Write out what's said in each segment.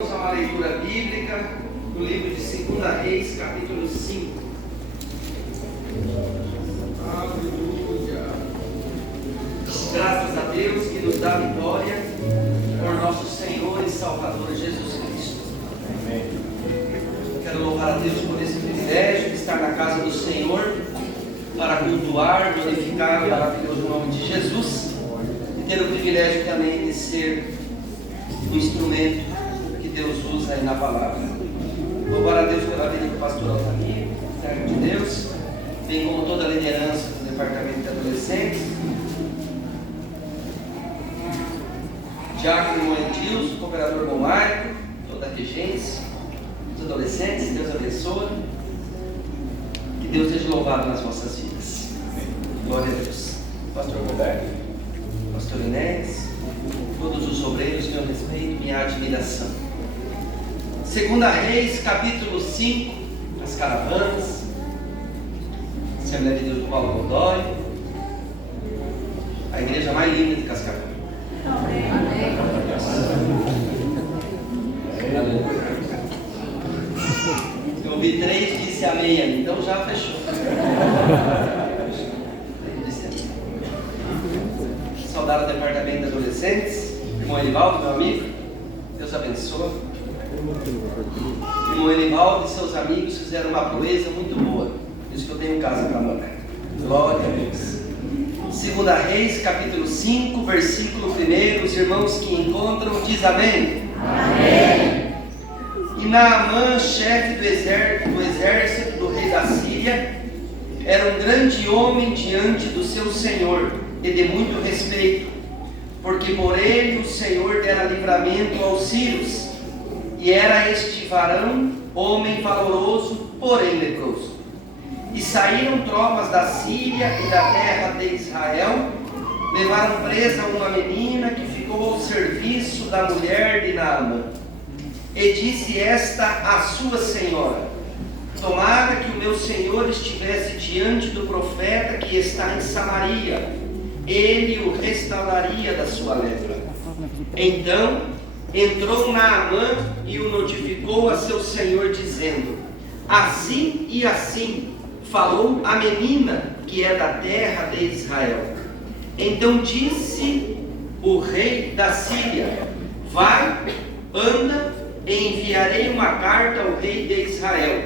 Vamos a uma leitura bíblica no livro de 2 Reis, capítulo 5. Aleluia! Graças a Deus que nos dá vitória por nosso Senhor e Salvador Jesus Cristo. Amém. Quero louvar a Deus por esse privilégio de estar na casa do Senhor para cultuar, glorificar o maravilhoso nome de Jesus e ter o privilégio também de ser um instrumento que Deus usa aí na palavra. Louvar a Deus pela vida do pastor Altamiro, servo de Deus, bem como toda a liderança do departamento de adolescentes, Diácono Edilson, cooperador Bomaico, toda a regência, os adolescentes, Deus abençoe, que Deus seja louvado nas vossas vidas. Glória a Deus. Pastor Roberto, pastor Inés, todos os obreiros, meu respeito, minha admiração. 2 Reis, capítulo 5, as caravanas, Assembleia de Deus do Paulo Godoy, a igreja mais linda de Cascavel. Amém. Eu ouvi 3, disse amém ali, então já fechou. Saudar o departamento de adolescentes, irmão Elivaldo, meu amigo, Deus abençoe. Irmão Elivaldo e seus amigos fizeram uma proeza muito boa, por isso que eu tenho casa para morar. Glória a Deus. 2 Reis, capítulo 5, versículo 1, os irmãos que encontram, diz amém. Amém. E Naamã, chefe do exército do rei da Síria, era um grande homem diante do seu senhor, e de muito respeito, porque por ele o Senhor dera livramento aos sírios, e era este varão, homem valoroso, porém leproso. E saíram tropas da Síria e da terra de Israel, levaram presa uma menina que ficou ao serviço da mulher de Naamã. E disse esta à sua senhora: tomara que o meu senhor estivesse diante do profeta que está em Samaria, ele o restauraria da sua lepra. Então entrou Naamã e o notificou a seu senhor, dizendo: assim e assim falou a menina que é da terra de Israel. Então disse o rei da Síria: vai, anda, e enviarei uma carta ao rei de Israel.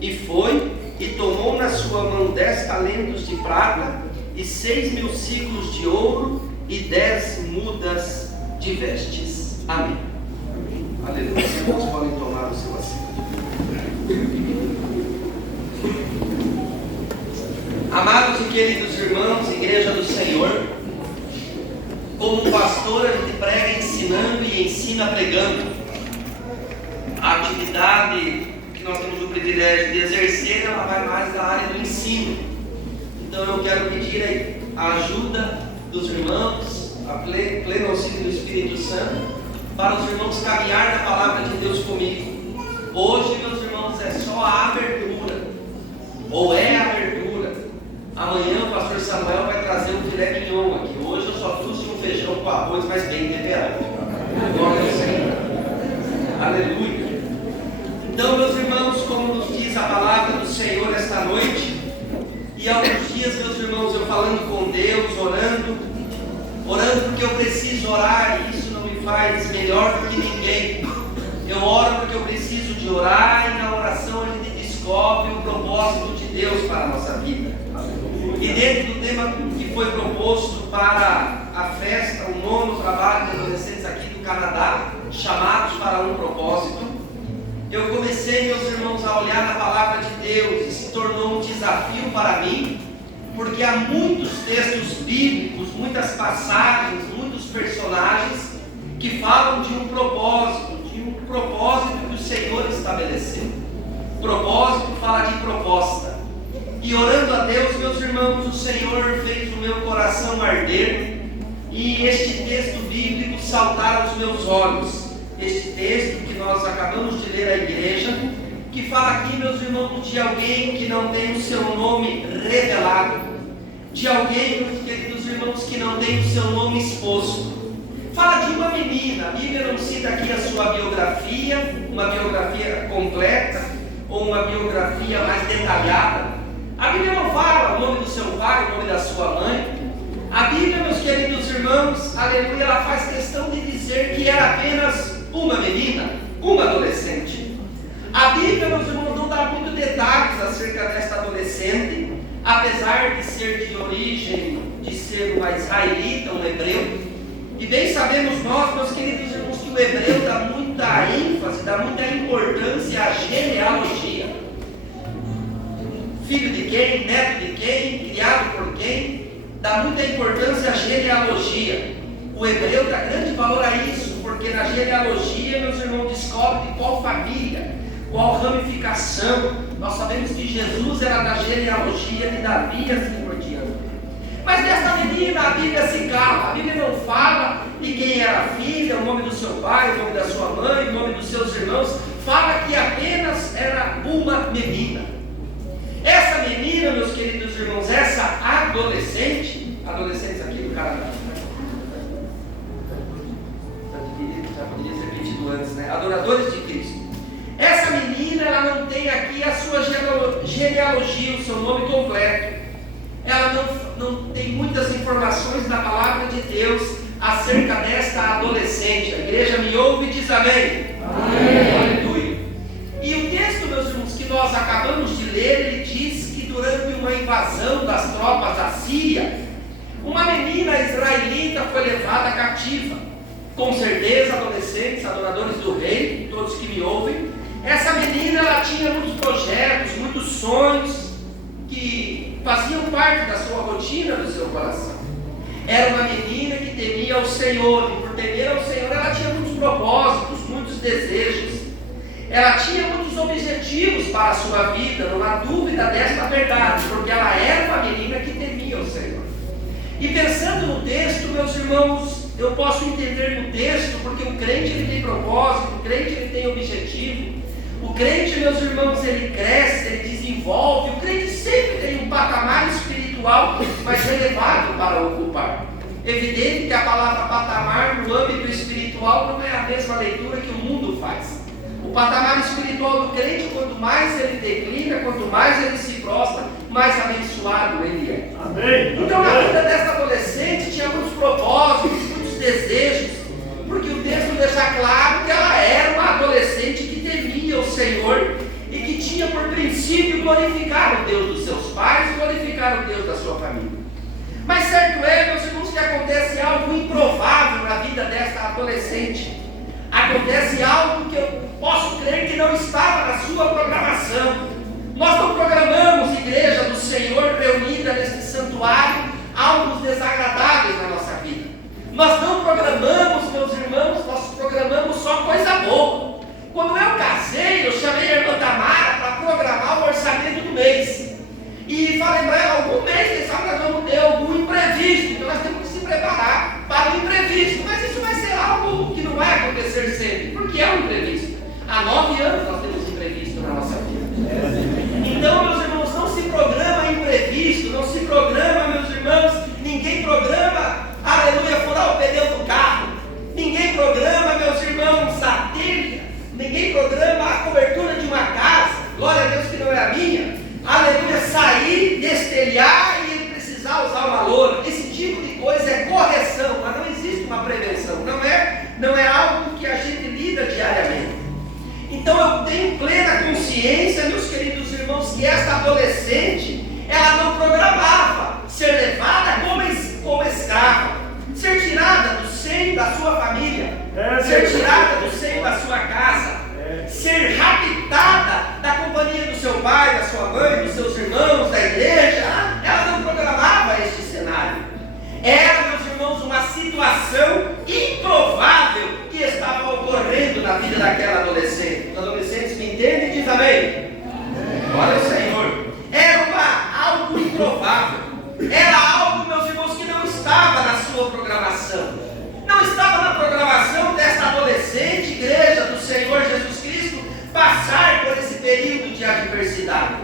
E foi, e tomou na sua mão 10 talentos de prata, e 6.000 ciclos de ouro, e 10 mudas de vestes. Amém. Aleluia. Os irmãos podem tomar o seu assento. Amados e queridos irmãos, igreja do Senhor, como pastor a gente prega ensinando e ensina pregando. A atividade que nós temos o privilégio de exercer, ela vai mais da área do ensino. Então eu quero pedir a ajuda dos irmãos, a pleno auxílio do Espírito Santo, para os irmãos caminhar na palavra de Deus comigo. Hoje, meus irmãos, é só a abertura, ou é a abertura. Amanhã o pastor Samuel vai trazer um filé mignon aqui. Hoje eu só trouxe um feijão com arroz, mas bem temperado. Glória ao Senhor. Aleluia. Então, meus irmãos, como nos diz a palavra do Senhor esta noite, e há alguns dias, meus irmãos, eu falando com Deus, orando porque eu preciso orar, e isso não me faz melhor do que ninguém. Eu oro porque eu preciso de orar, e na oração a gente descobre o propósito de Deus para a nossa vida. E dentro do tema que foi proposto para a festa, o 9º trabalho de adolescentes aqui do Canadá, chamados para um propósito, eu comecei, meus irmãos, a olhar na palavra de Deus, e se tornou um desafio para mim, porque há muitos textos bíblicos, muitas passagens, muitos personagens que falam de um propósito que o Senhor estabeleceu. Propósito fala de proposta. E orando a Deus, meus irmãos, o Senhor fez o meu coração arder, e este texto bíblico saltar aos meus olhos. Este texto que nós acabamos de ler à igreja, que fala aqui, meus irmãos, de alguém que não tem o seu nome revelado, de alguém, meus queridos irmãos, que não tem o seu nome exposto, Fala de uma menina. A Bíblia não cita aqui a sua biografia, uma biografia completa ou uma biografia mais detalhada. A Bíblia não fala o nome do seu pai, o nome da sua mãe. A Bíblia, meus queridos irmãos, aleluia, ela faz questão de dizer que era apenas uma menina, uma adolescente. A Bíblia, meus irmãos, não dá muitos detalhes acerca desta adolescente, apesar de ser de origem, de ser uma israelita, um hebreu. E bem sabemos nós, meus queridos irmãos, que o hebreu dá muita ênfase, dá muita importância à genealogia. Filho de quem, neto de quem, criado por quem, dá muita importância à genealogia. O hebreu dá grande valor a isso, porque na genealogia, meus irmãos, descobre de qual família, qual ramificação. Nós sabemos que Jesus era da genealogia de Davi e assim por diante. Mas dessa menina a Bíblia se cala. A Bíblia não fala de quem era a filha, o nome do seu pai, o nome da sua mãe, o nome dos seus irmãos. Fala que apenas era uma menina. Essa menina, meus queridos irmãos, essa adolescente, adolescentes aqui do Canadá, já poderia ser repetido antes, né? Adoradores de Cristo. Essa menina, ela não tem aqui a sua genealogia, o seu nome completo. Ela não tem muitas informações da palavra de Deus acerca desta adolescente. A igreja me ouve e diz amém. Amém. Aleluia. E o texto, meus irmãos, que nós acabamos de ler, ele diz que durante uma invasão das tropas da Síria, uma menina israelita foi levada cativa. Com certeza, adolescentes, adoradores do rei, todos que me ouvem, essa menina, ela tinha muitos projetos, muitos sonhos que faziam parte da sua rotina, do seu coração. Era uma menina que temia ao Senhor, e por temer ao Senhor ela tinha muitos propósitos, muitos desejos. Ela tinha muitos objetivos para a sua vida, não há dúvida desta verdade, porque ela era uma menina que temia ao Senhor. E pensando no texto, meus irmãos, eu posso entender no texto, porque o crente ele tem propósito, o crente ele tem objetivo. O crente, meus irmãos, ele cresce, ele desenvolve. O crente sempre tem um patamar espiritual mais elevado para ocupar. Evidente que a palavra patamar no âmbito espiritual não é a mesma leitura que o mundo faz. O patamar espiritual do crente, quanto mais ele declina, quanto mais ele se prostra, mais abençoado ele é. Amém. Então, na vida dessa adolescente tinha muitos propósitos, muitos desejos, porque o texto deixa claro que ela era uma adolescente que temia o Senhor e que tinha por princípio glorificar o Deus dos seus pais e glorificar o Deus da sua família. Mas certo é, meus irmãos, que acontece algo improvável na vida desta adolescente. Acontece algo que eu posso crer que não estava na sua programação. Nós não programamos, igreja do Senhor, reunida neste santuário, algo desagradáveis na nossa vida. Nós não programamos, meus irmãos, nós programamos só coisa boa. Quando eu casei, eu chamei a irmã Tamara para programar o orçamento do mês. E falei para ela, algum mês, quem sabe nós vamos ter algum imprevisto. Então nós temos que se preparar para o imprevisto. Mas isso vai ser algo que não vai acontecer sempre, porque é um imprevisto. Há 9 anos nós temos imprevisto na nossa vida. Então, meus irmãos, não se programa imprevisto, não se programa, meus irmãos, ninguém programa, aleluia, furar o pneu do carro. Ninguém programa, meus irmãos, a telha. Ninguém programa a cobertura de uma casa. Glória a Deus que não é a minha. Aleluia, sair, destelhar e ele precisar usar uma lona. Esse tipo de coisa é correção, mas não existe uma prevenção. Não é algo que a gente lida diariamente. Então eu tenho plena consciência, meus queridos irmãos, que essa adolescente, ela não programava ser levada como escrava, ser tirada do seio da sua família, ser tirada do seio da sua casa, ser raptada da companhia do seu pai, da sua mãe, dos seus irmãos, da igreja. Ela não programava este cenário. Era, meus irmãos, uma situação improvável que estava ocorrendo na vida daquela adolescente. Os adolescentes me entendem e dizem amém? Glória ao Senhor. Era algo improvável. Era algo, meus irmãos, que não estava na sua programação. Não estava na programação desta adolescente, igreja do Senhor Jesus Cristo, passar por esse período de adversidade.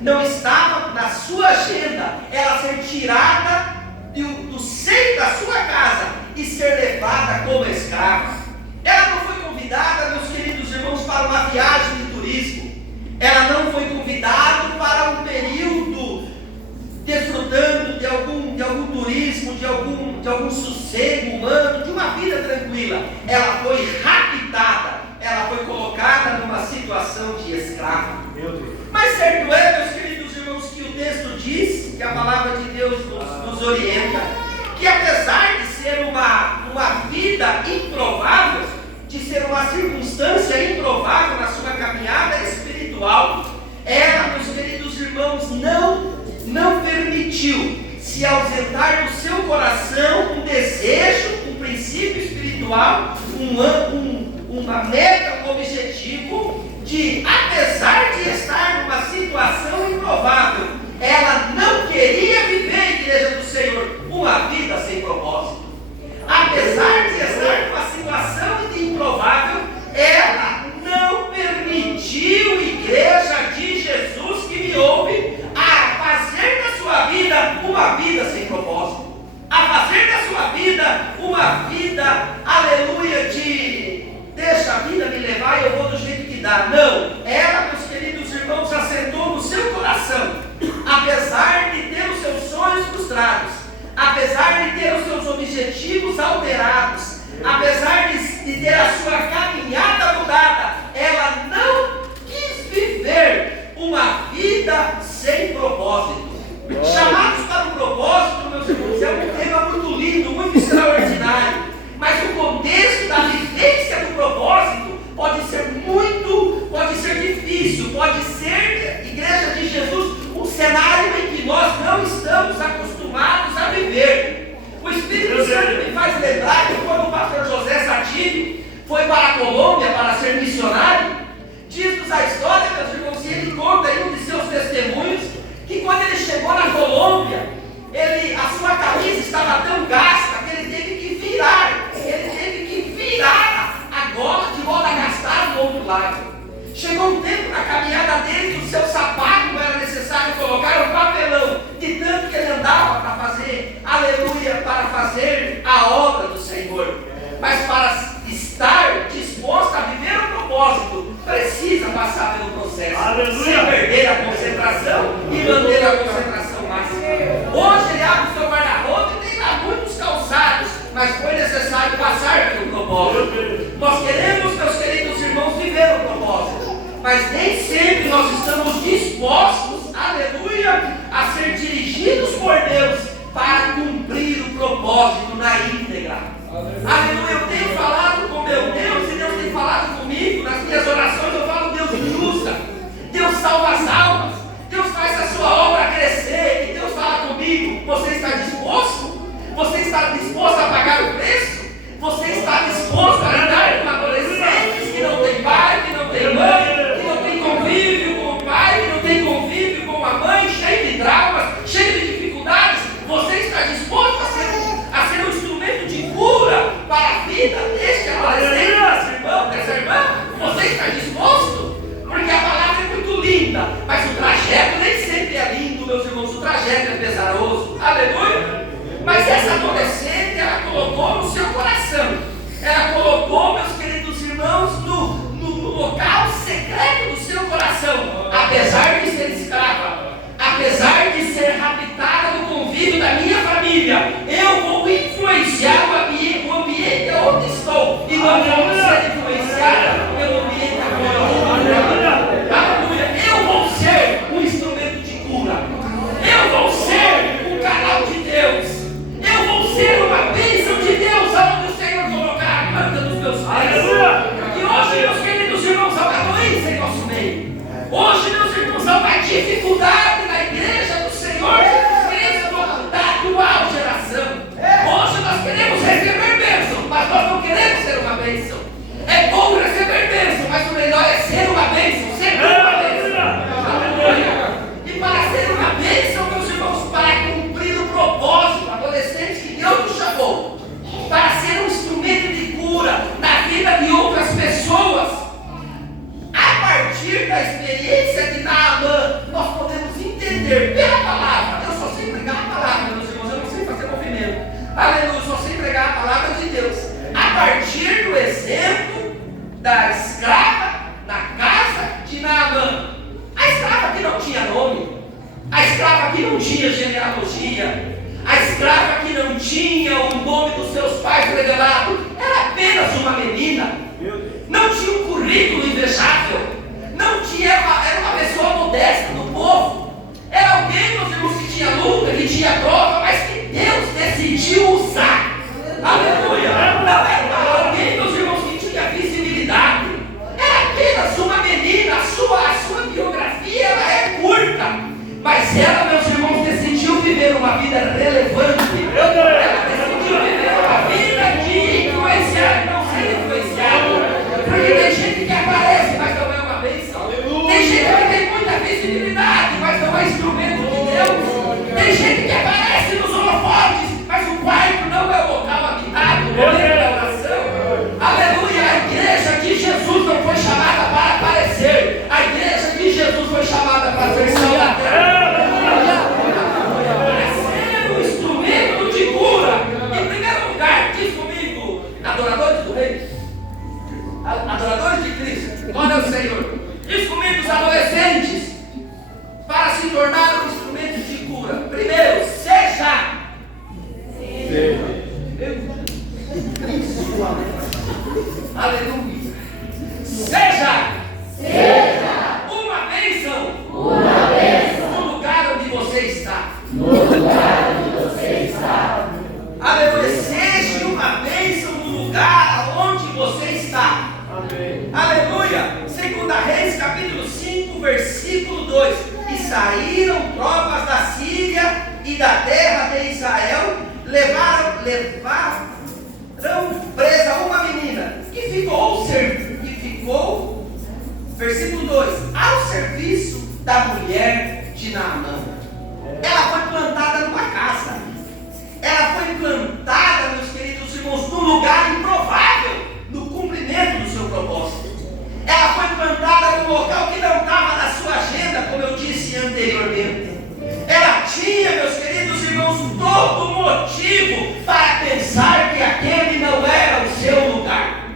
Não estava na sua agenda ela ser tirada do seio da sua casa e ser levada como escrava. Ela não foi convidada, meus queridos irmãos, para uma viagem de turismo. Ela não foi convidada para um período desfrutando de algum turismo, de algum sossego humano, de uma vida tranquila. Ela foi raptada, ela foi colocada numa situação de escrava. Mas certo é, meus queridos irmãos, que o texto diz, que a palavra de Deus nos orienta, que apesar de ser uma vida improvável, de ser uma circunstância improvável na sua caminhada espiritual, ela, meus queridos irmãos, não permitiu se ausentar do seu coração um desejo, um princípio espiritual, uma meta, um objetivo de, apesar de estar numa situação improvável, ela não queria viver, igreja do Senhor, uma vida sem propósito. Apesar de estar numa situação improvável, ela não permitiu, igreja de Jesus que me ouve, a fazer da sua vida uma vida sem propósito, a fazer da sua vida uma vida, aleluia, deixa a vida me levar e eu vou do jeito que dá. Não, ela, meus queridos irmãos, assentou no seu coração, apesar de ter os seus sonhos frustrados, apesar de ter os seus objetivos alterados, apesar de ter a sua caminhada mudada, ela não quis viver uma vida sem propósito. Chamados para o propósito, meus irmãos, é um tema muito lindo, muito extraordinário, mas o contexto da vivência do propósito pode ser difícil, pode ser, igreja de Jesus, um cenário em que nós não estamos acostumados a viver. O Espírito Santo me faz lembrar que quando o pastor José Satiri foi para a Colômbia para ser missionário, diz-nos a história, meus irmãos, e ele conta em um de seus testemunhos, que quando ele chegou na Colômbia, a sua camisa estava tão gasta que ele teve que virar a gola de modo a gastar do outro lado. Chegou um tempo na caminhada dele que o seu sapato não era necessário colocar um papelão, de tanto que ele andava para fazer, aleluia, para fazer a obra do Senhor. Mas para estar disposto a viver o propósito, precisa passar pelo processo, aleluia, sem perder a concentração e manter a concentração máxima. Hoje ele abre o seu guarda-roupa e tem lá muitos calçados, mas foi necessário passar pelo propósito. Nós queremos, meus queridos irmãos, viver o propósito, mas nem sempre nós estamos dispostos, aleluia, a ser dirigidos por Deus para cumprir o propósito na íntegra. Aleluia, eu tenho falado com meu Deus e Deus tem falado comigo. Nas minhas orações eu falo: Deus me usa, Deus salva as almas, Deus faz a sua obra crescer. E Deus fala comigo: você está disposto? Você está disposto a pagar o preço? Você está disposto a lidar com adolescentes que não tem pai, que não tem mãe, que não tem convívio com o pai, que não tem convívio com a mãe, cheio de traumas, cheio de dificuldades? Você está disposto a ser um instrumento de cura para a vida deste adolescente, desse irmão, dessa irmã? Você está disposto? Porque a palavra é muito linda, mas o trajeto nem sempre é lindo, meus irmãos. O trajeto é pesaroso, aleluia. Mas essa adolescente, ela colocou no seu coração, ela colocou, meus queridos irmãos, no local secreto do seu coração, apesar de ser escrava, apesar de ser raptada do convívio da minha família, eu vou influenciar o ambiente onde estou, e não vou ser influenciada pelo ambiente agora. Aleluia. Eu vou ser um instrumento de cura, eu vou ser um canal de Deus, eu vou ser uma bênção de Deus aonde o Senhor colocar a planta dos meus pés. E hoje, meus queridos irmãos, há uma doença em nosso meio. Hoje, meus irmãos, há uma dificuldade na igreja do Senhor Jesus Cristo, da atual geração. Hoje nós queremos receber bênção, mas nós não queremos ser uma bênção. É bom receber bênção, mas o melhor é ser uma bênção, ser uma bênção. Aleluia. E para ser uma bênção, meus irmãos, para cumprir o propósito adolescente que Deus nos chamou, para ser um instrumento de cura na vida de outras pessoas, a partir da experiência de Naamã, nós podemos Naamã. A escrava que não tinha nome, a escrava que não tinha genealogia, a escrava que não tinha o nome dos seus pais revelado, era apenas uma menina, não tinha um currículo invejável, não tinha, era uma pessoa modesta do povo, era alguém, meus irmãos, que tinha luta, que tinha prova, mas que Deus decidiu usar. Aleluia! Não era alguém, meus irmãos, que tinha visibilidade, era apenas uma menina. A sua biografia ela é curta, mas ela, meus irmãos, decidiu viver uma vida relevante. Ela decidiu viver uma vida de influenciar, não ser influenciado. Porque tem gente que aparece, mas não é uma bênção. Tem gente que tem muita visibilidade, mas não é instrumento de Deus. Tem gente que aparece nos holofotes, mas o quarto não é o local habitado, o momento da oração. Aleluia! A igreja de Jesus não foi chamada para aparecer. A igreja de Jesus foi chamada para ser sal da terra. Para ser um instrumento de cura. Em primeiro lugar, diz comigo, adoradores do Rei, adoradores de Cristo, glória ao Senhor. Diz comigo, os adolescentes, para se tornar um instrumento de cura. Primeiro, seja. Aleluia. Seja uma bênção no lugar onde você está. Aleluia. Seja uma bênção no lugar onde você está. Aleluia. 2 Reis capítulo 5 versículo 2. E saíram tropas da Síria e da terra de Israel, levaram presa uma menina e ficou, versículo 2, ao serviço da mulher de Naamã. Ela foi plantada numa casa, ela foi plantada, meus queridos irmãos, num lugar improvável, no cumprimento do seu propósito. Ela foi plantada num local que não estava na sua agenda, como eu disse anteriormente. Ela tinha, meus queridos irmãos, todo motivo para pensar que aquele não era o seu lugar.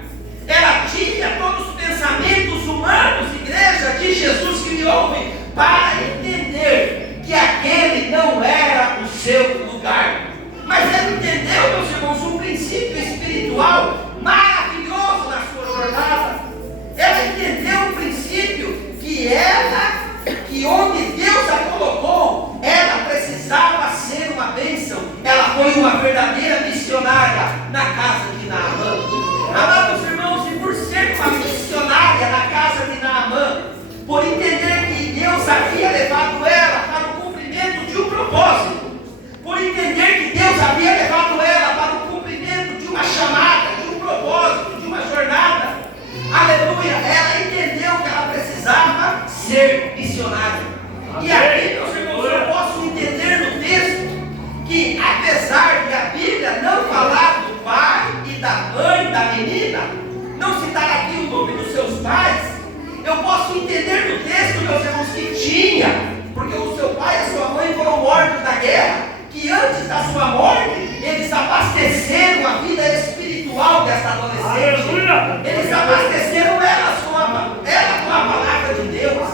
Ela tinha todos os pensamentos humanos, igreja de Jesus que me ouve, para entender que aquele não era o seu lugar. Mas ela entendeu, meus irmãos, um princípio espiritual maravilhoso na sua jornada. Ela entendeu um princípio que onde Deus a colocou, ela precisava ser uma bênção. Ela foi uma verdadeira missionária na casa de Naamã. Amados irmãos, e por ser uma missionária na casa de Naamã, por entender que Deus havia levado ela para o cumprimento de um propósito, por entender que Deus havia levado ela para o cumprimento de uma chamada, de um propósito, de uma jornada, aleluia, ela entendeu que ela precisava ser missionária. E aqui, meus irmãos, eu posso entender no texto que, apesar de a Bíblia não falar do pai e da mãe da menina, não citar aqui o nome dos seus pais, eu posso entender no texto, meus irmãos, que tinha, porque o seu pai e a sua mãe foram mortos na guerra, que antes da sua morte, eles abasteceram a vida espiritual dessa adolescente. Eles abasteceram ela com a palavra de Deus.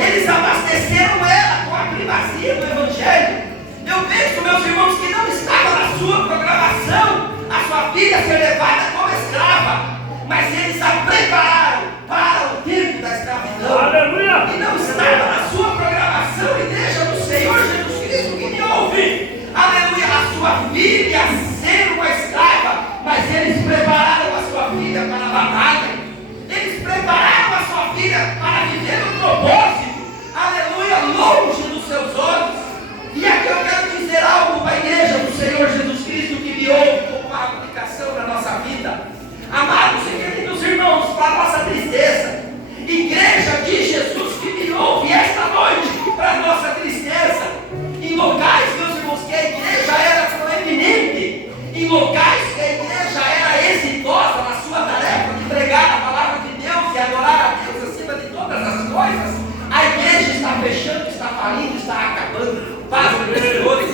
Eles abasteceram ela com a primazia do Evangelho. Eu penso, meus irmãos, que não estava na sua programação a sua filha ser levada como escrava, mas eles a prepararam para o tempo da escravidão. Aleluia! E não estava na sua programação, igreja do Senhor Jesus Cristo que me ouve. Aleluia! A sua filha ser uma escrava, mas eles prepararam a sua filha para a batalha. Eles prepararam a sua filha para viver o propósito. Aleluia! Longe dos seus olhos. E aqui eu quero dizer algo para a igreja do Senhor Jesus Cristo que me ouve como uma aplicação na nossa vida. Amados e queridos irmãos, para a nossa tristeza, igreja de Jesus que me ouve esta noite, para a nossa tristeza, em locais, meus irmãos, que a igreja era proeminente, em locais que a igreja era exitosa na sua tarefa de pregar a palavra de Deus e adorar a Deus acima de todas as coisas, a igreja está fechando, está falindo, está acabando. Pasmem, senhores,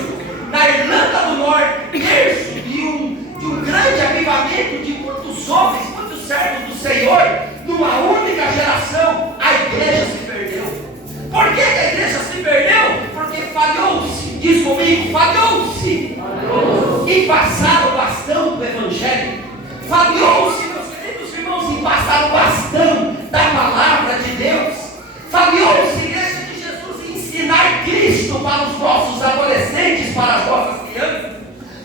na Irlanda do Norte, berço de um grande avivamento de muitos homens, muitos servos do Senhor, numa única geração, a igreja se passar o bastão do Evangelho. Falhou-se, meus queridos irmãos, em passar o bastão da palavra de Deus. Falhou-se, igreja de Jesus, em ensinar Cristo para os nossos adolescentes, para as nossas crianças.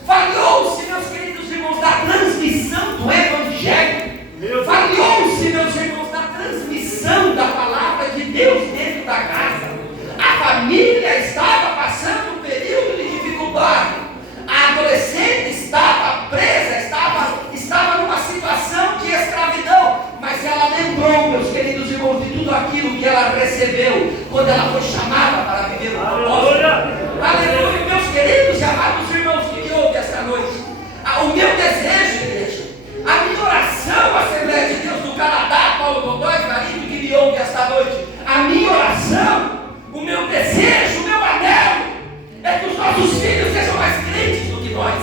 Falhou-se, meus queridos irmãos, da transmissão do Evangelho. Falhou-se, meus irmãos, da transmissão da palavra de Deus dentro da casa. A família estava passando um período de dificuldade. A adolescente estava presa, estava numa situação de escravidão. Mas ela lembrou, meus queridos irmãos, de tudo aquilo que ela recebeu quando ela foi chamada para viver o propósito. Aleluia, meus queridos e amados irmãos que me ouvem esta noite. O meu desejo, igreja, a minha oração, Assembleia de Deus do Canadá, Paulo Godoy, marido que me ouve esta noite, a minha oração, o meu desejo, o meu anelo, é que os nossos filhos sejam mais crentes do que nós.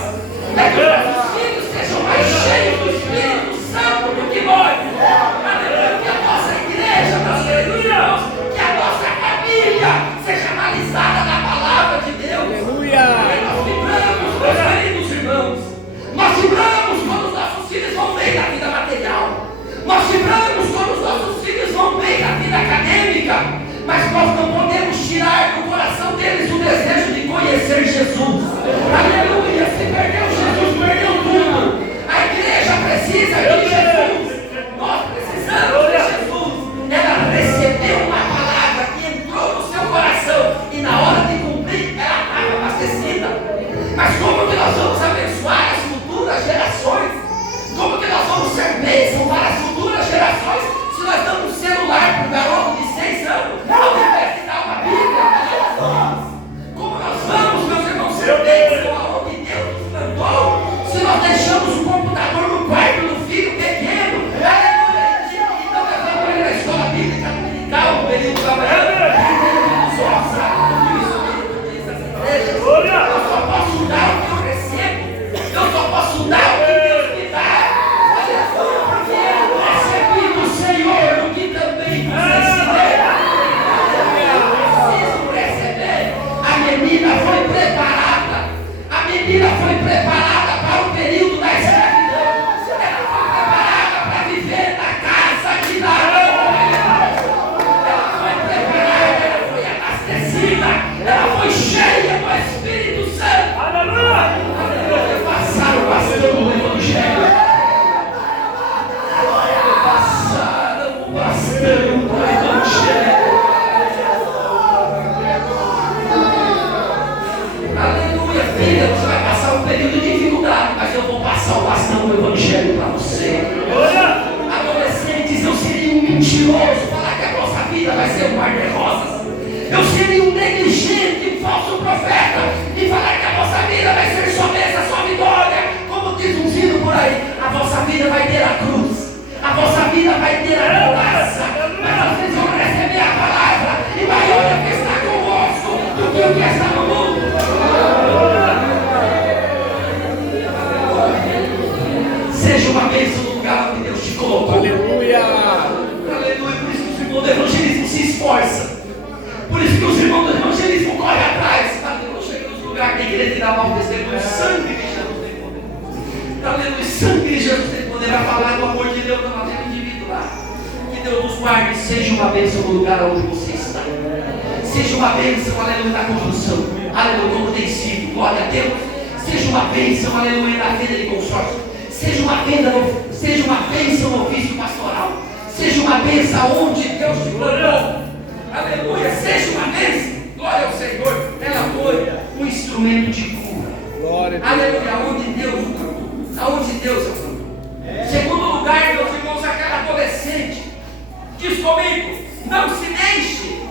É que os nossos filhos sejam mais cheios do Espírito Santo do que nós. Aleluia, que a nossa igreja, meus queridos irmãos, que a nossa família seja analisada na palavra de Deus. Aleluia. E nós vibramos, meus queridos irmãos. Nós vibramos quando os nossos filhos vão bem na vida material. Nós vibramos quando os nossos filhos vão bem na vida acadêmica. Mas nós não podemos tirar do coração deles o desejo de conhecer Jesus. Aleluia! Se perdeu Jesus, perdeu tudo. A igreja precisa de Jesus. Nós precisamos de Jesus. Ela recebeu uma palavra que entrou no seu coração e na hora de cumprir ela estava abastecida. Mas como que nós vamos abençoar as futuras gerações? Como que nós vamos ser bênção para as futuras gerações se nós damos um celular para um garoto de 6 anos ao invés de dar uma Bíblia para nós? Como nós vamos, meus irmãos, ser bênção aonde Deus nos plantou se nós deixamos o computador no quarto do filho pequeno? Aleluia! E não levamos ele na escola bíblica dominical no período da manhã. Eu só posso dar o que eu recebo. Eu só posso dar o que Deus me dá. Aleluia, porque eu recebi do Senhor o que também vos ensinei. Eu preciso receber. A menina foi preparada. A menina foi preparada para o período da escravidão. Ela foi preparada para viver na casa de Davi. Ela foi preparada, ela foi abastecida, ela foi cheia do Espírito Santo. Aleluia! Aleluia, passaram o bastão do Evangelho. Passaram o bastão do Evangelho. Aleluia, filha, você vai passar um período de dificuldade, mas eu vou passar o bastão do Evangelho para você. Adolescentes, eu seria um mentiroso falar que a nossa vida vai ser um mar de rosas. Eu seria um negligente, um falso profeta e falar que a nossa vida vai ser só bênção, só vitória. Como diz um giro por aí, a vossa vida vai ter a cruz, a vossa vida vai ter a graça, mas vocês vão receber a palavra e maior é o que está convosco do que o que está no mundo. Seja uma bênção no lugar onde Deus te colocou. Aleluia! Aleluia, por isso que os irmãos do evangelismo se esforçam. Por isso que os irmãos do evangelismo correm atrás. Aleluia, chega nos lugares da igreja e dá mau testemunho. Sangue de Jesus tem poder. Aleluia, sangue de Jesus tem poder. Vai falar do amor de Deus na vida do indivíduo lá. Que Deus nos guarde. Seja uma bênção no lugar onde você está. Seja uma bênção, aleluia, na construção. Aleluia, como tem sido. Glória a Deus. Seja uma bênção, aleluia, na venda de consórcio. Seja uma bênção no ofício pastoral. Seja uma bênção onde Deus te plantou. Aleluia, seja uma bênção. Glória ao Senhor. Ela foi um instrumento de cura. Glória a Deus. Aleluia, aonde Deus o plantou. Aonde Deus o plantou. Segundo lugar, meus irmãos, aquela adolescente. Diz comigo, não se deixe.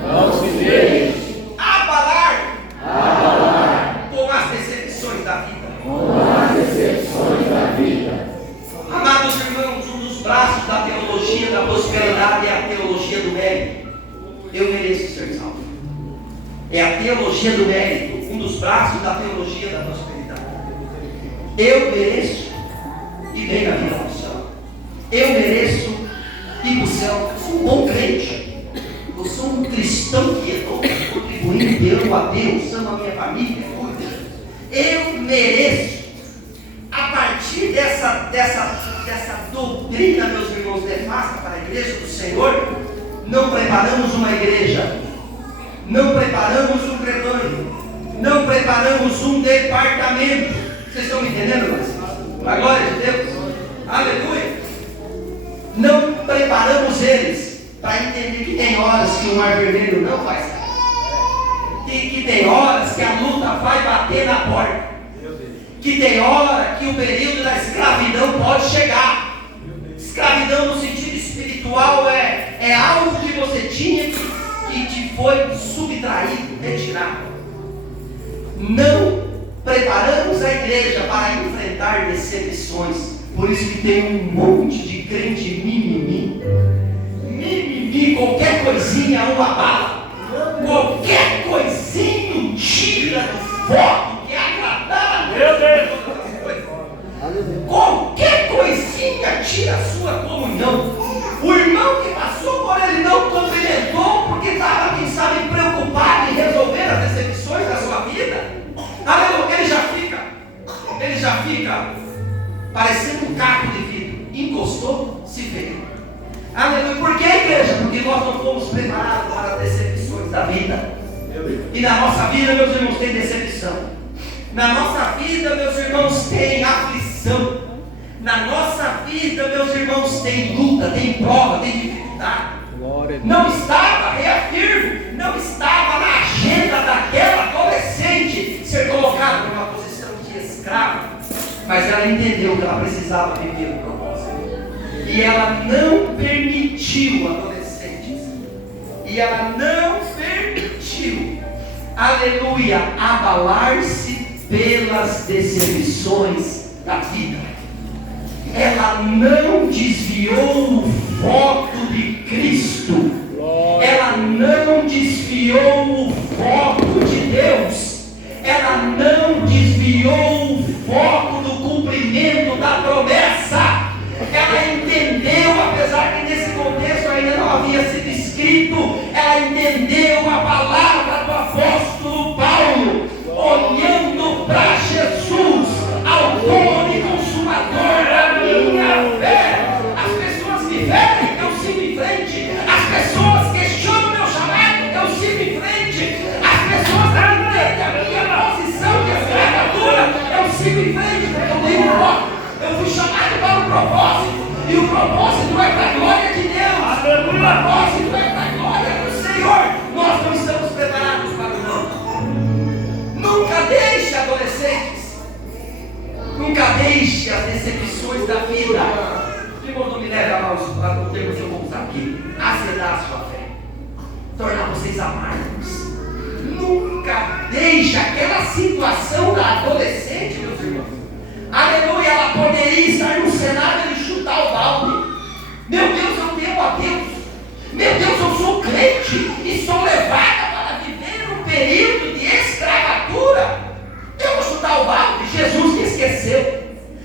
Não se deixe abalar com as decepções da vida. Amados irmãos, um dos braços da teologia da prosperidade é a teologia do mérito. Eu mereço ser salvo. É a teologia do mérito, um dos braços da teologia da prosperidade. Eu mereço e venho na vida do céu. Eu mereço ir para o céu. Eu sou um bom crente. Eu sou um cristão que estou contribuindo, eu amo a Deus, amo a minha família. Eu mereço. dessa doutrina, meus irmãos, nefasta para a igreja do Senhor, não preparamos uma igreja, não preparamos um rebanho, não preparamos um departamento. Vocês estão me entendendo, mas? A glória de Deus, aleluia. Não preparamos eles para entender que tem horas que o mar vermelho não vai sair, que tem horas que a luta vai bater na porta, que tem hora que o período da escravidão pode chegar. Escravidão no sentido espiritual é algo que você tinha que te foi subtraído, retirado. Não preparamos a igreja para enfrentar decepções. Por isso que tem um monte de crente mimimi, qualquer coisinha uma bala, qualquer coisinho tira do foco que é agradável. Meu Deus! Qualquer coisinha tira a sua comunhão. O irmão que passou por ele não cumprimentou porque estava, quem sabe, preocupado em resolver as decepções da sua vida. Aleluia, ele já fica parecendo um caco de vidro. Encostou, se veio. Aleluia. Por que, igreja? Porque nós não fomos preparados para as decepções da vida. E na nossa vida, meus irmãos, tem decepção. Na nossa vida, meus irmãos, tem aflição. Na nossa vida, meus irmãos, tem luta, tem prova, tem dificuldade. Não estava, reafirmo, não estava na agenda daquela adolescente ser colocada numa posição de escrava. Mas ela entendeu que ela precisava viver o propósito. E ela não permitiu, adolescentes, e ela não permitiu, aleluia, abalar-se pelas decepções da vida. Ela não desviou o foco de Cristo. Ela não desviou o foco de Deus. Ela não desviou o foco do cumprimento da promessa. Ela entendeu, apesar que nesse contexto ainda não havia sido escrito, ela entendeu a palavra do apóstolo Paulo, olhando para Jesus, autor e consumador da minha fé. As pessoas me ferem, eu sigo em frente. As pessoas questionam meu chamado, eu sigo em frente. As pessoas não entendem a minha posição de escravatura, eu sigo em frente, porque eu tenho um foco. Eu fui chamado para um propósito, e o propósito é para a glória de Deus. O propósito é para a glória do Senhor. Nós não estamos preparados para o não. Nunca deixe, adolescentes, nunca deixe as decepções da vida, que não me leve a mal o termo que eu vou usar aqui, azedar a sua fé, tornar vocês amargos. Nunca deixe aquela situação da adolescente, meus irmãos. Aleluia, ela poderia estar no cenário de chutar o balde. Meu Deus, eu temo a Deus. Meu Deus, eu sou crente e sou levada para viver um período de escravatura. Eu vou chutar o balde. Jesus me esqueceu.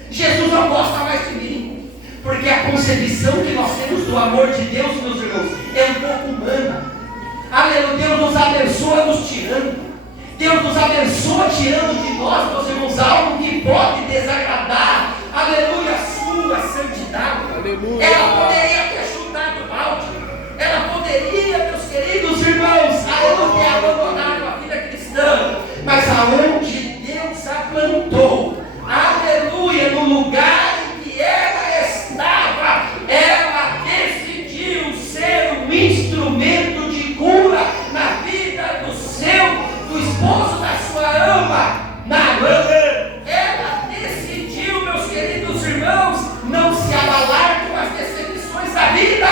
Jesus não gosta mais de mim. Porque a concepção que nós temos do amor de Deus, meus irmãos, é um pouco humana. Aleluia, Deus nos abençoa nos tirando. Deus nos abençoa tirando de nós, meus irmãos, algo que pode desagradar, aleluia, a sua santidade. Aleluia. Ela poderia ter chutado o balde, ela poderia, meus queridos irmãos, aleluia, ter abandonado a vida cristã, mas aonde Deus a plantou, aleluia, no lugar em que ela estava, ela decidiu ser um instrumento de cura na vida do esposo da sua ama, ela decidiu, meus queridos irmãos, não se abalar com as decepções da vida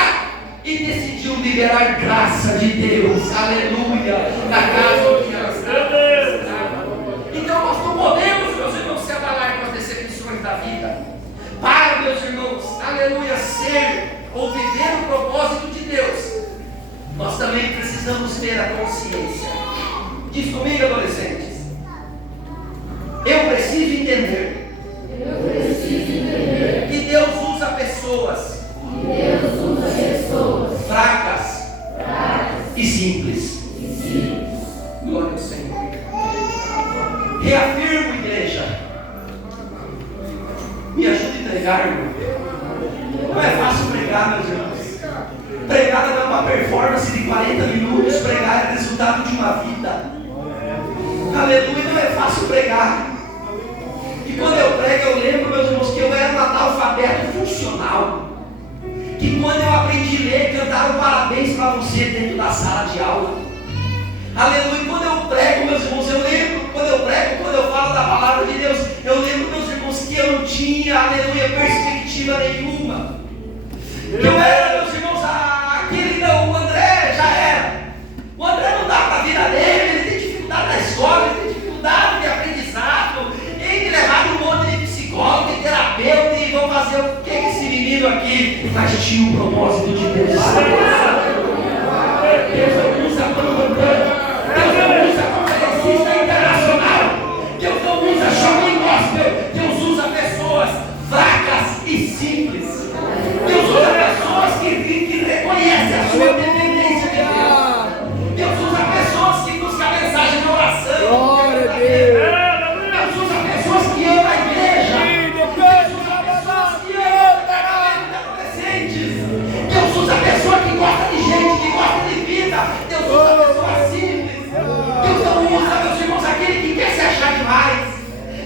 e decidiu liberar graça de Deus, aleluia, na casa onde ela estava. Então nós não podemos, meus irmãos, se abalar com as decepções da vida. Para, meus irmãos, aleluia, ser ou viver o propósito de Deus, nós também precisamos ter a consciência. Diz comigo, adolescentes. Eu preciso entender que Deus usa pessoas fracas e simples. Glória ao Senhor. Reafirmo, igreja. Me ajuda uma performance de 40 minutos, pregar é resultado de uma vida. Aleluia, não é fácil pregar. E quando eu prego, eu lembro, meus irmãos, que eu era um analfabeto funcional. Que quando eu aprendi a ler, cantaram parabéns para você dentro da sala de aula. Aleluia, quando eu prego, meus irmãos, eu lembro, quando eu prego, quando eu falo da palavra de Deus, eu lembro, meus irmãos, que eu não tinha, aleluia, perspectiva nenhuma. Eu era, meus irmãos, aquele não, o André já era. O André não dá para a vida dele, ele tem dificuldade na escola, ele tem dificuldade de aprendizado, ele levava um monte de psicólogo, de terapeuta, e vão fazer o que esse menino aqui, mas tinha o propósito de Deus. Deus não usa plano. Deus não usa conferencista internacional. Deus não usa jovem gospel. Deus usa pessoas fracas e simples. Deus usa pessoas que reconhecem a sua dependência de Deus. Deus usa pessoas que buscam a mensagem de oração. Glória a Deus. Deus usa pessoas que amam a igreja. Deus usa pessoas que amam o tratamento de adolescentes. Deus usa pessoas que gostam de gente, que gostam de vida. Deus usa pessoas simples. Deus não usa, meus irmãos, aquele que quer se achar demais.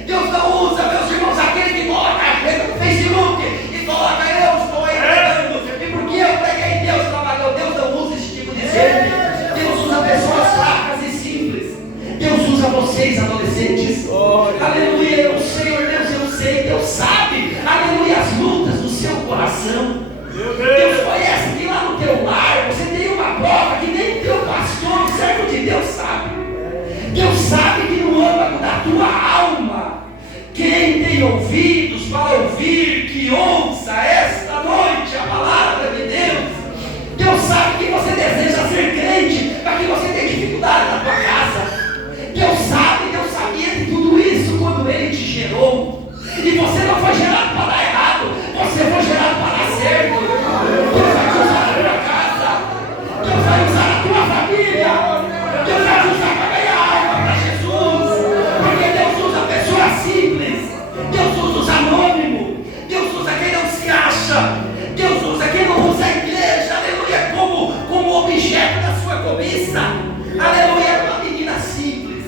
Deus não usa, meus irmãos, aquele que coloca a agenda no Facebook e coloca eu estou aí pregando. E porque eu preguei, Deus trabalhou. Deus não usa esse tipo de gente. Deus usa pessoas fracas e simples. Deus usa vocês, adolescentes. Aleluia, eu sei, Deus, eu sei. Deus sabe, aleluia, as lutas do seu coração. Deus conhece que lá no teu lar você tem uma prova que nem teu pastor, o servo de Deus sabe. Deus sabe que no âmago da tua alma, quem tem ouvidos para ouvir, que ouça esta noite a palavra de Deus. Deus sabe que você deseja ser crente, mas que você tem dificuldade na tua casa. Deus sabe, Deus sabia de tudo isso quando Ele te gerou. E você não foi gerado para dar errado, você foi gerado para dar certo. Deus vai te usar na tua casa, Deus vai usar a tua família, Deus vai te usar para ganhar alma para Jesus, porque Deus usa pessoas simples, Deus usa os anônimos, Deus usa quem não se acha, Deus usa quem não usa a igreja, aleluia, como objeto da sua cobiça. Aleluia, era uma menina simples,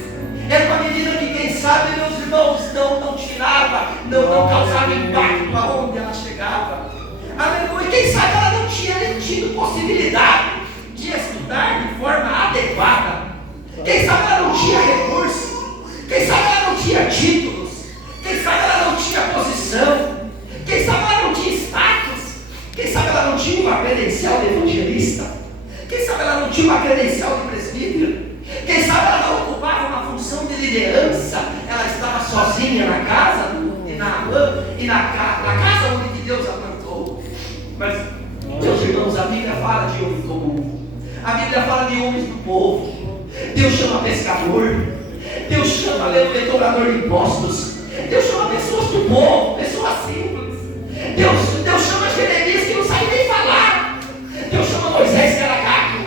era uma menina que quem sabe, meus irmãos, não tirava, não causava impacto aonde ela chegava. Aleluia, quem sabe ela não tinha nem tido possibilidade de estudar de forma adequada. Quem sabe ela não tinha recursos, quem sabe ela não tinha títulos, quem sabe ela não tinha posição, quem sabe ela não tinha status, quem sabe ela não tinha uma credencial de evangelista, quem sabe ela não tinha uma credencial de presbítero, quem sabe ela não ocupava uma função de liderança, ela estava sozinha na casa e na casa onde Deus a plantou. Mas, meus irmãos, a Bíblia fala de homem comum, a Bíblia fala de homens do povo. Deus chama pescador, Deus chama cobrador de impostos, Deus chama pessoas do povo, pessoas simples. Deus chama Jeremias que não sabe nem falar, Deus chama Moisés que era gago,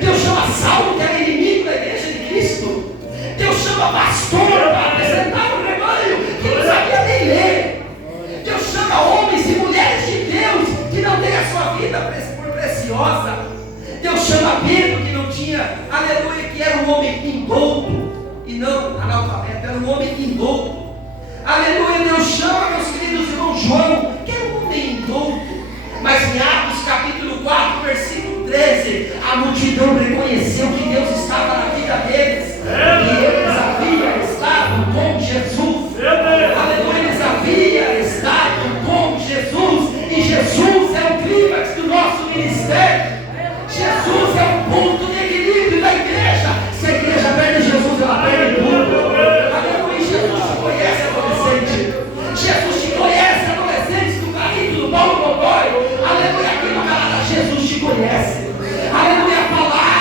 Deus chama Saulo que era inimigo da igreja de Cristo, Deus chama pastor para apresentar o rebanho que não sabia nem ler, Deus chama homens e mulheres de Deus que não têm a sua vida por preciosa. Deus chama Pedro que não tinha, aleluia, que era um homem indouto e não analfabeto, era um homem indouto. Aleluia, Deus chama, meus queridos irmãos, João, que era um homem indouto. Mas em Atos capítulo 4, versículo 13, a multidão reconheceu que Deus estava na vida deles, que eles haviam estado com Jesus. Aleluia, eles haviam estado com Jesus, e Jesus é o clímax do nosso ministério. Jesus é o ponto de equilíbrio da igreja. Se a igreja perde Jesus, ela perde tudo. Aleluia, Jesus te conhece, adolescente. Jesus te conhece, adolescente do carrito, do Paulo Godoy. Aleluia, aqui no Canadá, Jesus te conhece. Aleluia, a palavra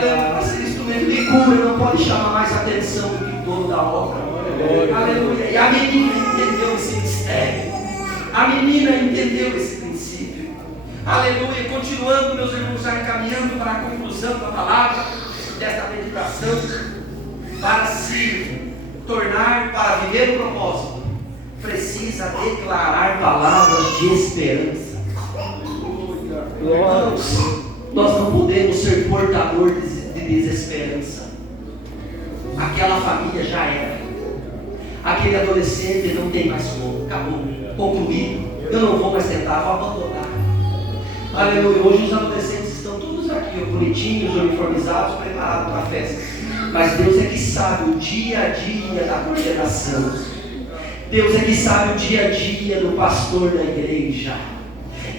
Aleluia, para ser instrumento de cura, não pode chamar mais atenção do que o dono da obra. Aleluia. E a menina entendeu esse mistério. A menina entendeu esse princípio. Aleluia. Continuando, meus irmãos, já encaminhando para a conclusão da palavra, desta meditação, para se tornar, para viver o propósito, precisa declarar palavras de esperança. Irmãos, nós não podemos ser portador de desesperança. Aquela família já era. Aquele adolescente não tem mais como. Acabou, concluído. Eu não vou mais tentar, vou abandonar. Aleluia. Hoje os adolescentes estão todos aqui, bonitinhos, uniformizados, preparados para a festa. Mas Deus é que sabe o dia a dia da coordenação. Deus é que sabe o dia a dia do pastor da igreja.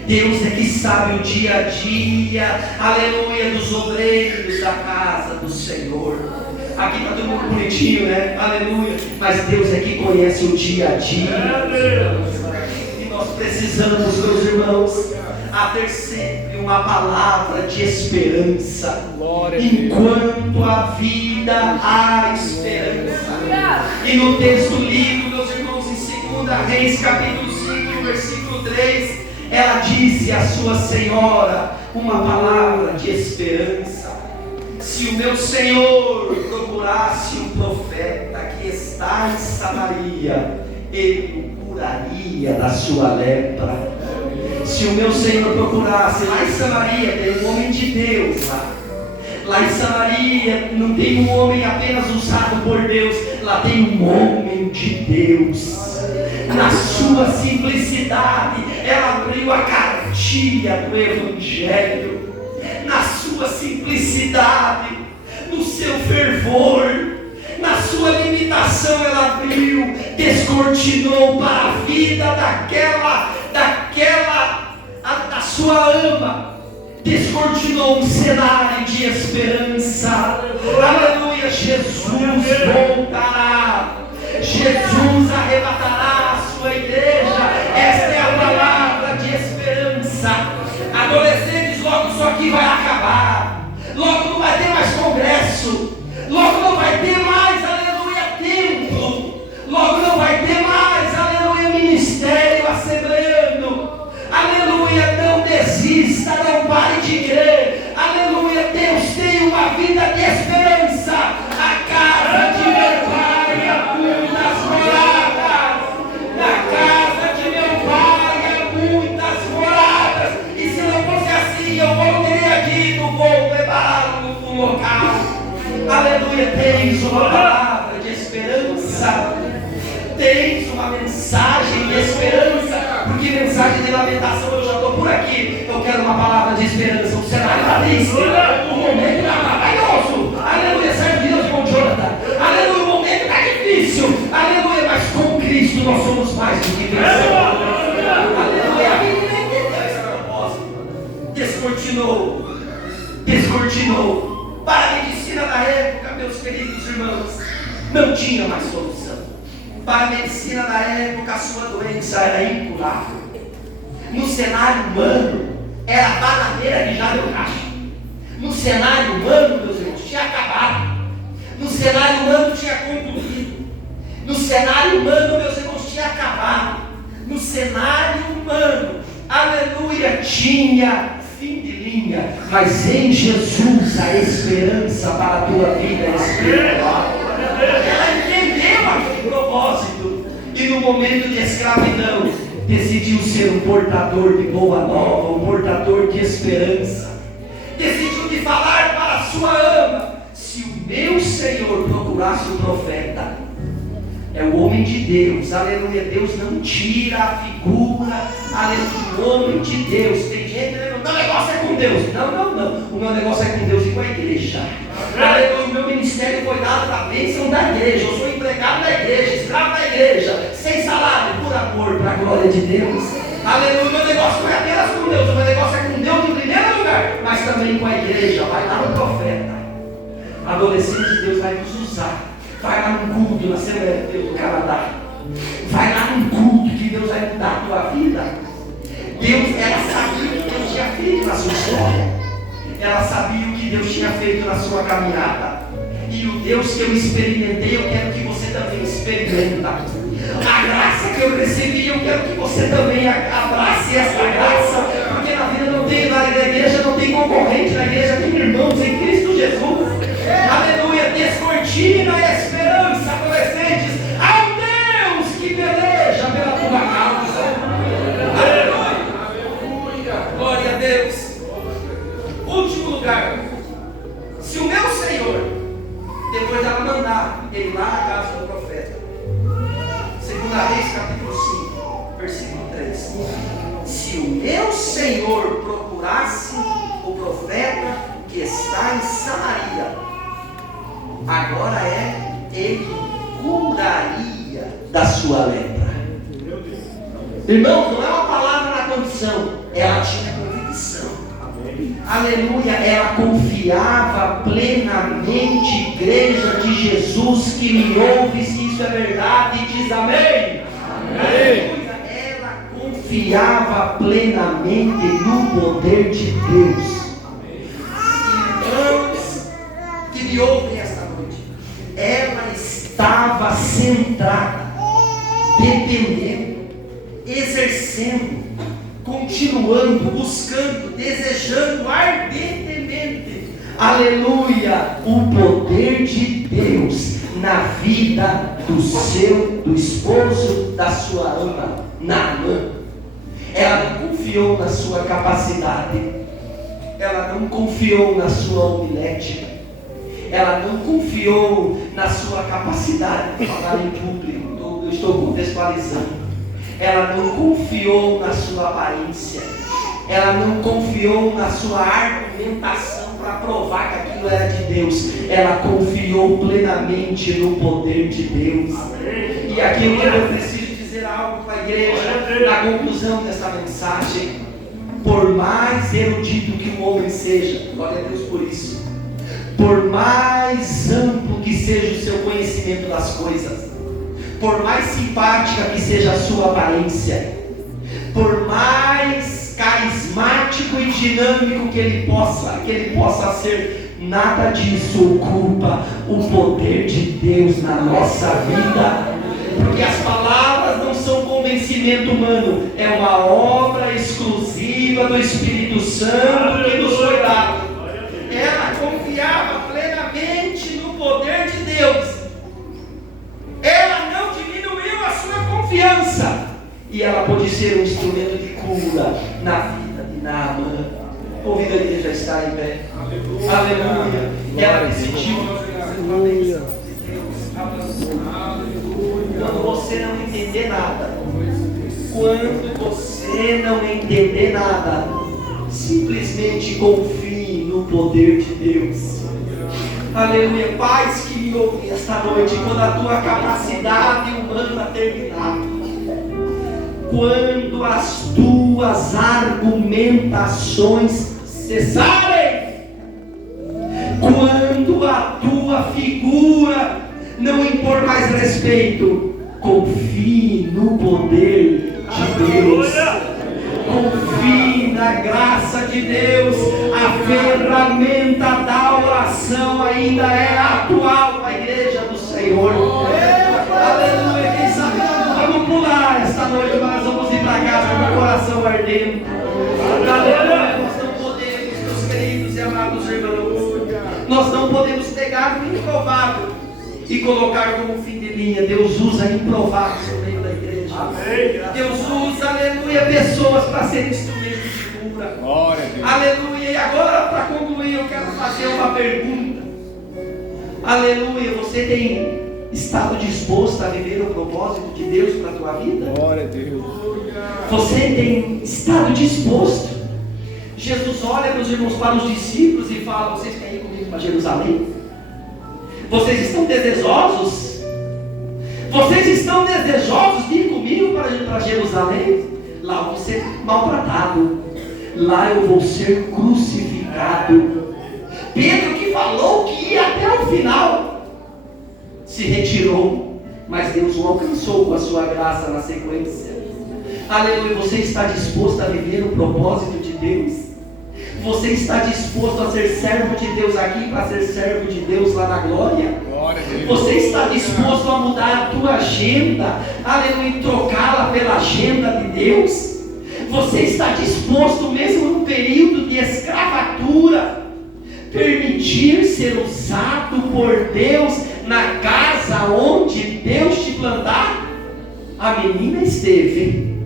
Deus é que sabe o dia a dia, aleluia, dos obreiros da casa do Senhor. Aqui está todo mundo bonitinho, né? Aleluia. Mas Deus é que conhece o dia a dia. E nós precisamos, meus irmãos, a ter sempre uma palavra de esperança. Enquanto a vida há esperança. E no texto lido, meus irmãos, em 2 Reis, capítulo 5, versículo 3, ela disse à sua senhora uma palavra de esperança. Se o meu Senhor procurasse um profeta que está em Samaria, ele o curaria da sua lepra. Se o meu Senhor procurasse, lá em Samaria tem um homem de Deus lá em Samaria não tem um homem apenas usado por Deus, lá tem um homem de Deus. Na sua simplicidade, ela abriu a cartilha do Evangelho. Na sua simplicidade, no seu fervor, na sua limitação, ela abriu, descortinou para a vida da sua ama, descortinou um cenário de esperança. Aleluia, Jesus voltará. Jesus arrebatará a sua igreja. Esta é a palavra de esperança. Adolescentes, logo isso aqui vai acabar. Logo não vai ter mais congresso. Logo não vai ter mais, aleluia, templo. Logo não vai ter mais, aleluia, ministério assembleando. Aleluia, não desista, não pare de crer. Aleluia, Deus tem uma vida de esperança. A casa de meu pai há muitas moradas. Na casa de meu pai há muitas moradas. E se não fosse assim, eu não teria dito, vou prepará-lo no local. Aleluia, tens uma palavra de esperança. Tens uma mensagem de esperança. Porque mensagem de lamentação eu já estou por aqui. Eu quero uma palavra de esperança. O cenário está triste. O momento está maravilhoso. Aleluia, serve Deus, irmão Jonathan. Aleluia, o momento está difícil. Aleluia, mas com Cristo nós somos mais do que vencedores. Aleluia, a menina entendeu esse propósito. Descortinou. Para a medicina da época, meus queridos irmãos, não tinha mais solução. Para a medicina da época, a sua doença era incurável. No cenário humano, era a bananeira que já deu caixa. No cenário humano, meus irmãos, tinha acabado. No cenário humano, tinha concluído. No cenário humano, meus irmãos, tinha acabado. No cenário humano, aleluia, tinha fim de linha. Mas em Jesus, a esperança para a tua vida espiritual. Ela entendeu aquele propósito e no momento de escravidão decidiu ser um portador de boa nova, um portador de esperança. Decidiu de falar para a sua ama: se o meu Senhor procurasse um profeta, é o homem de Deus, aleluia. Deus não tira a figura, aleluia, do homem de Deus. Tem gente que o meu negócio é com Deus. Não. O meu negócio é com Deus e com a igreja. Aleluia, o meu ministério foi dado para a bênção da igreja. Eu sou empregado da igreja, escravo da igreja, sem salário, por amor, para a glória de Deus. Aleluia, o meu negócio não é apenas com Deus, o meu negócio é com Deus em primeiro lugar, mas também com a igreja. Vai lá no profeta. Adolescente, Deus vai nos usar. Vai lá num culto na Assembleia de Deus do Canadá. Vai lá num culto que Deus vai mudar a tua vida. Deus, ela sabia o que Deus tinha feito na sua história. Ela sabia o que Deus tinha feito na sua caminhada. E o Deus que eu experimentei, eu quero que você também experimenta. A graça que eu recebi, eu quero que você também abrace essa graça. Porque na vida não tem, na igreja não tem concorrente, na igreja tem irmãos em Cristo Jesus. Aleluia, descortina a esperança, adolescentes. Há um Deus que peleja pela tua causa. Aleluia, glória a Deus. Último lugar. Se o meu Senhor, depois dela mandar ele lá na casa do profeta, 2 Reis capítulo 5, versículo 3. Se o meu Senhor procurasse o profeta que está em Samaria, agora ele curaria da sua lepra. Irmãos, não é uma palavra na condição, ela tinha convicção. Aleluia, ela confiava plenamente, igreja de Jesus que me ouve, se isso é verdade, diz amém. Aleluia, ela confiava plenamente no poder de Deus. Irmãos que me ouvem esta noite, ela estava centrada, dependendo, exercendo, continuando, buscando, desejando ardentemente, aleluia, o poder de Deus na vida do esposo da sua ama, Naamã. Ela não confiou na sua capacidade, ela não confiou na sua homilética, ela não confiou na sua capacidade de falar em público. Eu estou contextualizando. Ela não confiou na sua aparência, ela não confiou na sua argumentação para provar que aquilo era de Deus. Ela confiou plenamente no poder de Deus. E aqui eu preciso dizer algo para a igreja na conclusão dessa mensagem. Por mais erudito que um homem seja, glória a Deus por isso, por mais amplo que seja o seu conhecimento das coisas, por mais simpática que seja a sua aparência, por mais carismático e dinâmico que ele possa ser, nada disso ocupa o poder de Deus na nossa vida, porque as palavras não são convencimento humano, é uma obra exclusiva do Espírito Santo que nos foi dado. Ela confiava plenamente no poder de Deus. Ela não diminuiu a sua confiança, e ela pode ser um instrumento de cura na vida de Naamã. Convido a igreja a estar em pé. Aleluia. Ela decidiu. Quando você não entender nada, simplesmente confie no poder de Deus. Aleluia. Pais que me ouvem esta noite, quando a tua capacidade humana terminar, quando as tuas argumentações cessarem, quando a tua figura não impor mais respeito, confie no poder de Deus. Confie na graça de Deus. A ferramenta da oração ainda é atual na igreja do Senhor. Aleluia. Quem sabe vamos pular esta noite, mas vamos ir para casa com o coração ardendo. Aleluia. Nós não podemos, meus queridos e amados irmãos, nós não podemos pegar o improvável e colocar como fim de linha. Deus usa improváveis no meio da igreja. Deus usa, aleluia, pessoas para serem instrumentos de cura. Aleluia. E agora, para concluir, eu quero fazer uma pergunta. Aleluia. Você tem estado disposto a viver o propósito de Deus para a tua vida? Glória a Deus. Você tem estado disposto? Jesus olha, meus irmãos, para os discípulos e fala: vocês querem ir comigo para Jerusalém? Vocês estão desejosos? Vocês estão desejosos de ir comigo para Jerusalém? Lá eu vou ser maltratado, lá eu vou ser crucificado. Pedro, que falou que ia até o final, se retirou, mas Deus o alcançou com a sua graça na sequência. Aleluia. Você está disposto a viver o propósito de Deus? Você está disposto a ser servo de Deus aqui para ser servo de Deus lá na glória? Você está disposto a mudar a tua agenda, aleluia, e trocá-la pela agenda de Deus? Você está disposto, mesmo no período de escravatura, permitir ser usado por Deus na casa onde Deus te plantar? A menina esteve,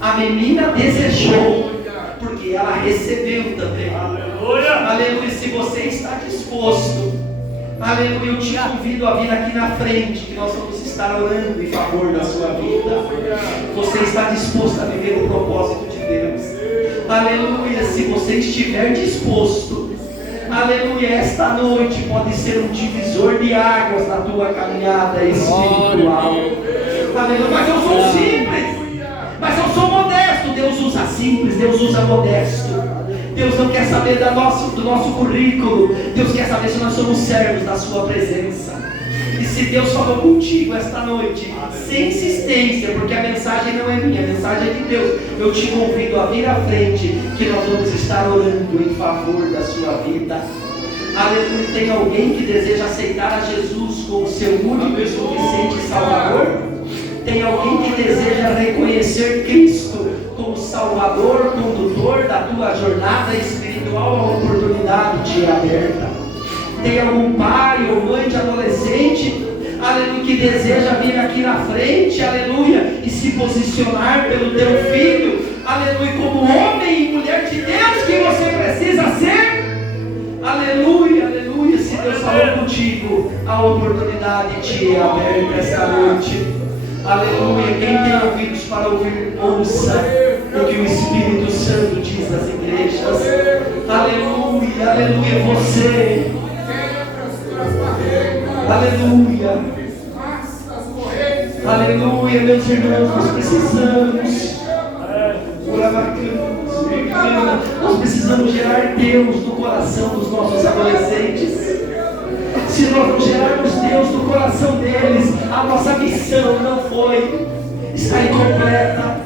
a menina desejou, porque ela recebeu também. Aleluia! Aleluia! Se você está disposto, aleluia, eu te convido a vir aqui na frente, que nós vamos estar orando em favor da sua vida. Você está disposto a viver o propósito de Deus? Aleluia! Se você estiver disposto, aleluia, esta noite pode ser um divisor de águas na tua caminhada espiritual. Aleluia! Mas eu sou simples, mas eu sou modesto. Deus usa simples, Deus usa modesto. Deus não quer saber do nosso currículo. Deus quer saber se nós somos servos da sua presença. E se Deus falou contigo esta noite, sem insistência, porque a mensagem não é minha, a mensagem é de Deus, eu te convido a vir à frente, que nós vamos estar orando em favor da sua vida. Aleluia. Tem alguém que deseja aceitar a Jesus como seu único e suficiente Salvador? Tem alguém que deseja reconhecer Cristo como Salvador, condutor da tua jornada espiritual? A oportunidade te é aberta. Tem algum pai ou mãe de adolescente, aleluia, que deseja vir aqui na frente, aleluia, e se posicionar pelo teu filho, aleluia, como homem e mulher de Deus que você precisa ser? Aleluia, aleluia. Se Deus falou contigo, a oportunidade te é aberta esta noite. Aleluia. Quem tem ouvidos para ouvir, ouça o que o Espírito Santo diz nas igrejas. Aleluia, aleluia. Você, aleluia, aleluia, meus irmãos, nós precisamos, nós precisamos gerar Deus no coração dos nossos adolescentes. Se nós não gerarmos Deus no coração deles, a nossa missão não está incompleta.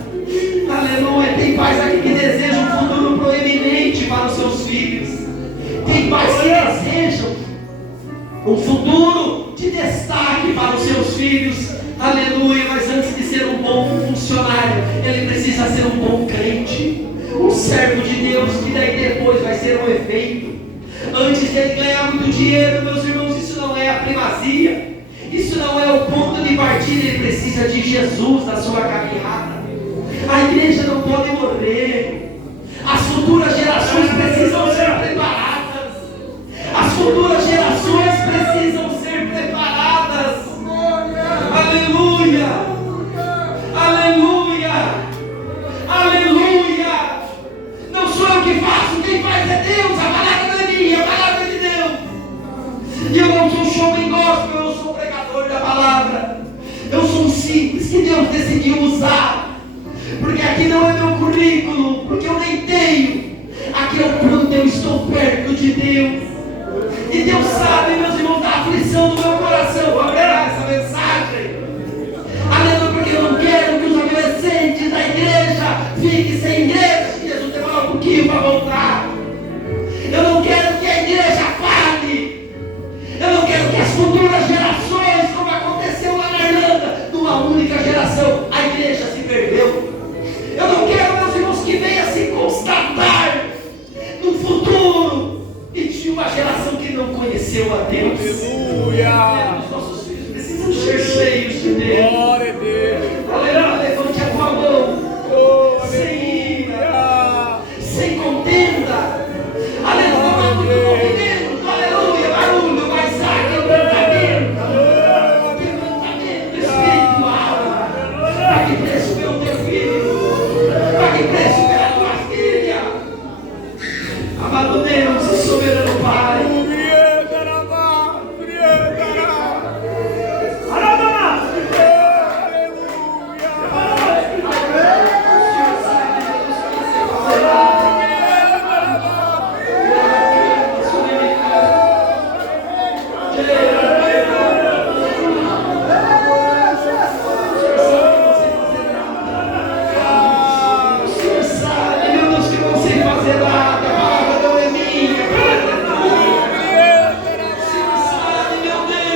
Aleluia. Tem pais aqui que desejam um futuro proeminente para os seus filhos. Tem pais que desejam um futuro de destaque para os seus filhos. Aleluia. Mas antes de ser um bom funcionário, ele precisa ser um bom crente, um servo de Deus, que daí depois vai ser um efeito. Antes de ele ganhar muito dinheiro, meus irmãos, isso não é a primazia, isso não é o ponto de partida. Ele precisa de Jesus na sua caminhada. A igreja não pode morrer. As futuras gerações precisam ser preparadas. As futuras gerações precisam ser preparadas. Aleluia, aleluia, aleluia. Não sou eu que faço, quem faz é Deus. A palavra não é minha, a palavra é de Deus. E eu não sou showman gospel, eu sou pregador da palavra. Eu sou um simples que Deus decidiu usar. Porque aqui não é meu currículo, porque eu nem tenho. Aqui é o quanto eu estou perto de Deus. E Deus sabe, meus irmãos, da aflição do meu coração para pregar essa mensagem. Aleluia, porque eu não quero que os adolescentes da igreja fiquem sem igreja. Jesus demora um pouquinho para voltar. Eu não quero que a igreja fale. Eu não quero que as futuras gerações, como aconteceu lá na Irlanda, numa única geração, a igreja se perdeu. Eu não quero, meus irmãos, que venha se constatar no futuro e de uma geração que não conheceu a Deus. Aleluia! Os nossos filhos precisam ser